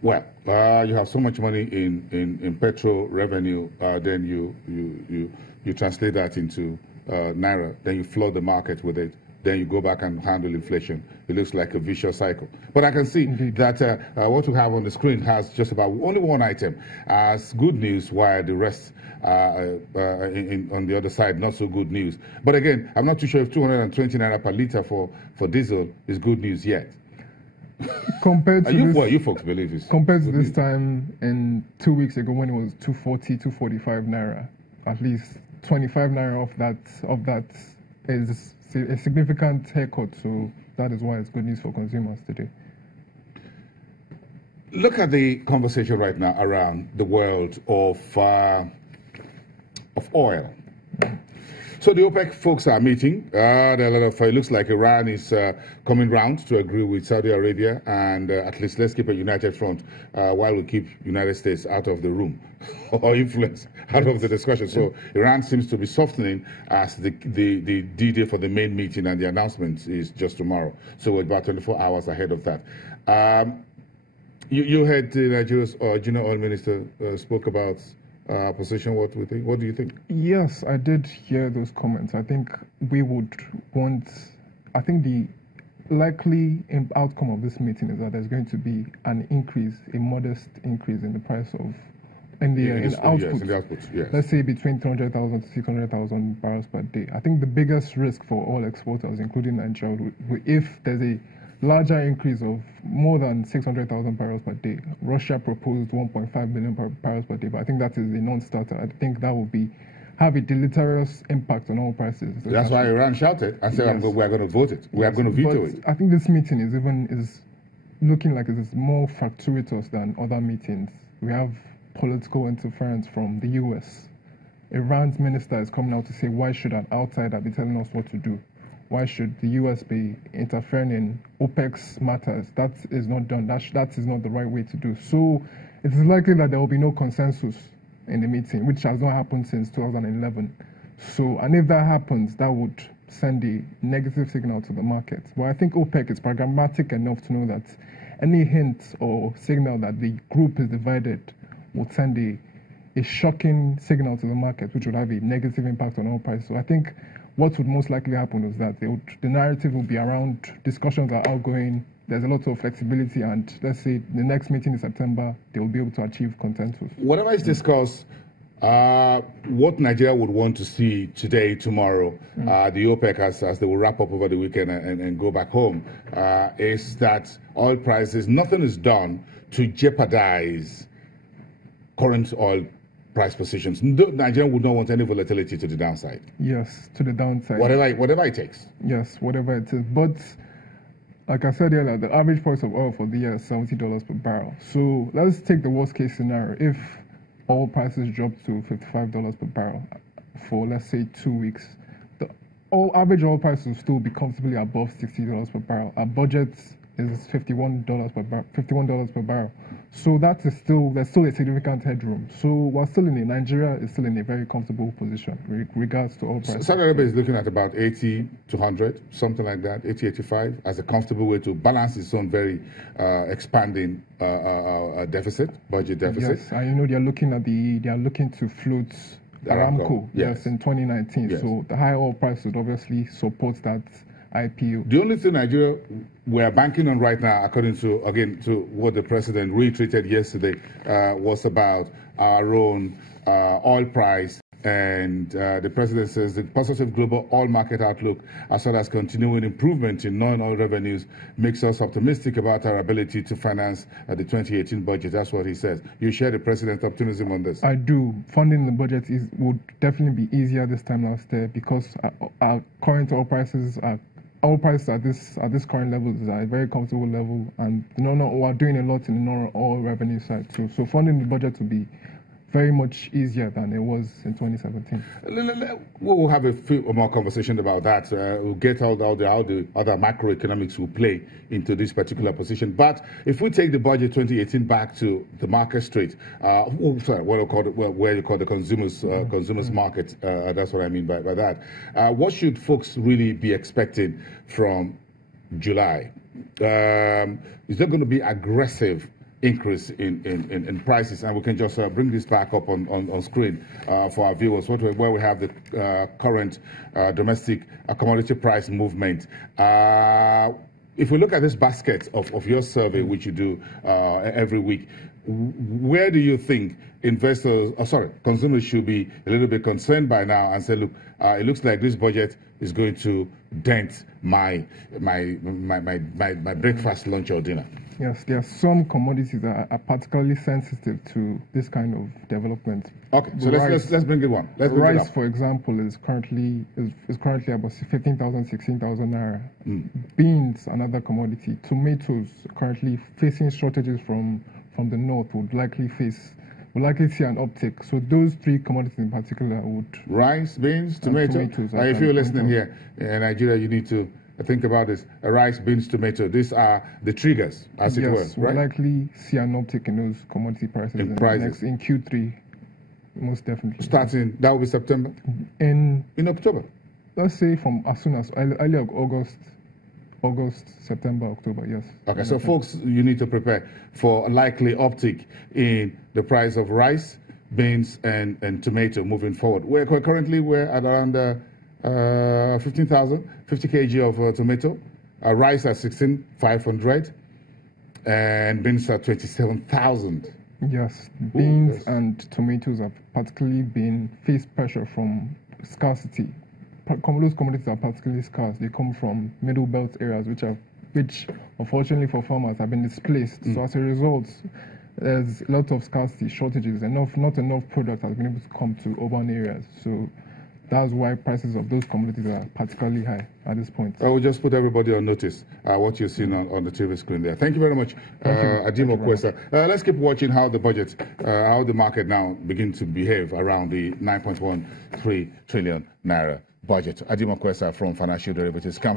Well, you have so much money in petrol revenue, then you translate that into naira, then you flood the market with it, then you go back and handle inflation. It looks like a vicious cycle. But I can see that what we have on the screen has just about only one item as good news, while the rest on the other side, not so good news. But again, I'm not too sure if 220 naira per litre for diesel is good news yet. Compared to you folks believe it's compared to this time in 2 weeks ago when it was 240, 245 naira, at least 25 naira of that is a significant haircut. So that is why it's good news for consumers today. Look at the conversation right now around the world of oil. So the OPEC folks are meeting. There are a lot of, it looks like Iran is coming round to agree with Saudi Arabia, and at least let's keep a united front while we keep United States out of the room or influence out of the discussion. So Iran seems to be softening as the D-Day for the main meeting, and the announcement is just tomorrow. So we're about 24 hours ahead of that. You heard Nigeria's Junior Oil Minister spoke about position. What do you think? Yes, I did hear those comments. I think we would want, I think the likely outcome of this meeting is that there's going to be an increase, a modest increase in the price of, in the output. Yes. Let's say between 300,000 to 600,000 barrels per day. I think the biggest risk for all exporters, including Nigeria, if there's a larger increase of more than 600,000 barrels per day. Russia proposed 1.5 million barrels per day, but I think that is a non-starter. I think that will have a deleterious impact on oil prices. That's why Iran shouted and said, yes, we're going to vote it. We are going to veto it. I think this meeting is looking like it is more fortuitous than other meetings. We have political interference from the U.S. Iran's minister is coming out to say, why should an outsider be telling us what to do? Why should the U.S. be interfering in OPEC's matters? That is not done. That is not the right way to do. So it is likely that there will be no consensus in the meeting, which has not happened since 2011. So, and if that happens, that would send a negative signal to the market. But I think OPEC is pragmatic enough to know that any hint or signal that the group is divided would send a shocking signal to the market, which would have a negative impact on oil price. So I think what would most likely happen is that the narrative will be around discussions are outgoing. There's a lot of flexibility, and let's say the next meeting in September, they will be able to achieve consensus. Whatever is discussed, what Nigeria would want to see today, tomorrow, the OPEC, as they will wrap up over the weekend and go back home, is that oil prices, nothing is done to jeopardize current oil price positions. Nigeria would not want any volatility to the downside. Yes, to the downside. Whatever it takes. Yes, whatever it is. But like I said earlier, the average price of oil for the year is $70 per barrel. So let's take the worst case scenario. If oil prices drop to $55 per barrel for, let's say, 2 weeks, the average oil price will still be comfortably above $60 per barrel. Our budget is $51 per barrel. So that is there's still a significant headroom. So we're still Nigeria is still in a very comfortable position with regards to oil prices. Saudi Arabia is looking at about 80 to 100, something like that, 80, 85, as a comfortable way to balance its own very expanding budget deficit. Yes, and they are looking to float Aramco, yes, in 2019. Yes. So the high oil prices obviously support that IPO. The only thing Nigeria we are banking on right now, according to what the president reiterated yesterday, was about our own oil price. And the president says the positive global oil market outlook, as well as continuing improvement in non-oil revenues, makes us optimistic about our ability to finance the 2018 budget. That's what he says. You share the president's optimism on this? I do. Funding the budget would definitely be easier this time last year because our current oil prices at this current level is at a very comfortable level, and we're doing a lot in the non-oil revenue side too. So funding the budget will be very much easier than it was in 2017. We'll have a few more conversation about that. We'll get how the other macroeconomics will play into this particular position. But if we take the budget 2018 back to the market straight, where you call the consumers market, that's what I mean by that. What should folks really be expecting from July? Is there going to be aggressive increase in prices. And we can just bring this back up on screen for our viewers, where we have the current domestic commodity price movement. If we look at this basket of your survey, which you do every week, where do you think consumers should be a little bit concerned by now and say, look, it looks like this budget is going to dent my breakfast, lunch, or dinner? Yes, there are some commodities that are particularly sensitive to this kind of development. Okay, so let's bring it one. Rice, for example, is currently about 15,000, 16,000 naira. Beans, another commodity. Tomatoes, currently facing shortages from the north, would likely see an uptick. So those three commodities in particular would... Rice, beans, tomatoes. If you're listening here in Nigeria, you need to think about this. Rice, beans, tomato. These are the triggers, as it were, right? Yes, we'll likely see an uptick in those commodity prices in Q3, most definitely. Starting, that will be September? In October? Let's say from as soon as early August, September, October, yes. Okay, so folks, you need to prepare for a likely uptick in the price of rice, beans, and tomato moving forward. We're at around 15,000, 50 kg of tomato, rice at 16,500, and beans at 27,000. Yes, beans and tomatoes have particularly faced pressure from scarcity. Those commodities are particularly scarce. They come from middle belt areas, which unfortunately for farmers have been displaced. So as a result, there's a lot of scarcity, shortages. Not enough product has been able to come to urban areas. So that's why prices of those commodities are particularly high at this point. I will just put everybody on notice what you're seeing on the TV screen there. Thank you very much, Adimo Kwesa. Let's keep watching how the budget, how the market now begins to behave around the 9.13 trillion naira budget. Adimo Kwesa from Financial Derivatives.